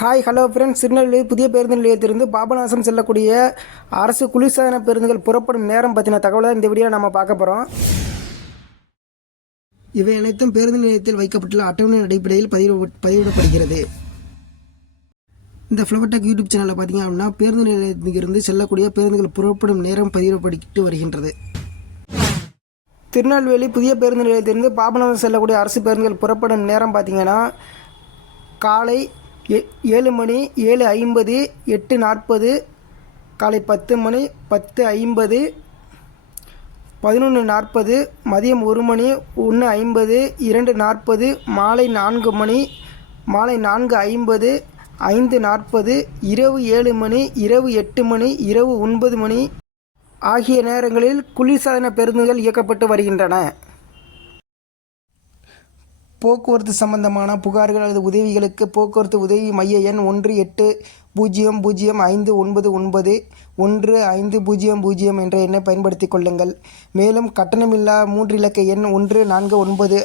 Hi hello friends, Tirunelveli புதிய பேருந்து நிலையத்திலிருந்து பாபநாசம் செல்லக்கூடிய அரசு குளிர்சாதன பேருந்துகள் புறப்படும் நேரம் பற்றின தகவலை இந்த வீடியோ நம்ம பார்க்க போகிறோம். இவை அனைத்தும் பேருந்து நிலையத்தில் வைக்கப்பட்டுள்ள அட்டவணை அடிப்படையில் பதிவிடப்படுகிறது. இந்த ஃப்ளவர்டெக் யூடியூப் சேனலில் பார்த்தீங்க அப்படின்னா பேருந்து நிலையத்திலிருந்து செல்லக்கூடிய பேருந்துகள் புறப்படும் நேரம் பதிவிடப்பட்டு வருகின்றது. திருநெல்வேலி புதிய பேருந்து நிலையத்திலிருந்து பாபநாசம் செல்லக்கூடிய அரசு பேருந்துகள் புறப்படும் நேரம் பார்த்தீங்கன்னா காலை 7 மணி 7:50, 8:40, காலை 10 மணி 10:50, 11:40, மதியம் 1 மணி 1:50, 2:40, மாலை 4 மணி மாலை 4:50, 5:40, இரவு 7 மணி இரவு 8 மணி இரவு 9 மணி ஆகிய நேரங்களில் குளிர்சாதன பேருந்துகள் இயக்கப்பட்டு வருகின்றன. போக்குவரத்து சம்பந்தமான புகார்கள் அல்லது உதவிகளுக்கு போக்குவரத்து உதவி மைய எண் 1805991500 என்ற எண்ணை பயன்படுத்திக் கொள்ளுங்கள். மேலும் கட்டணமில்லா 3 இலக்க எண் 149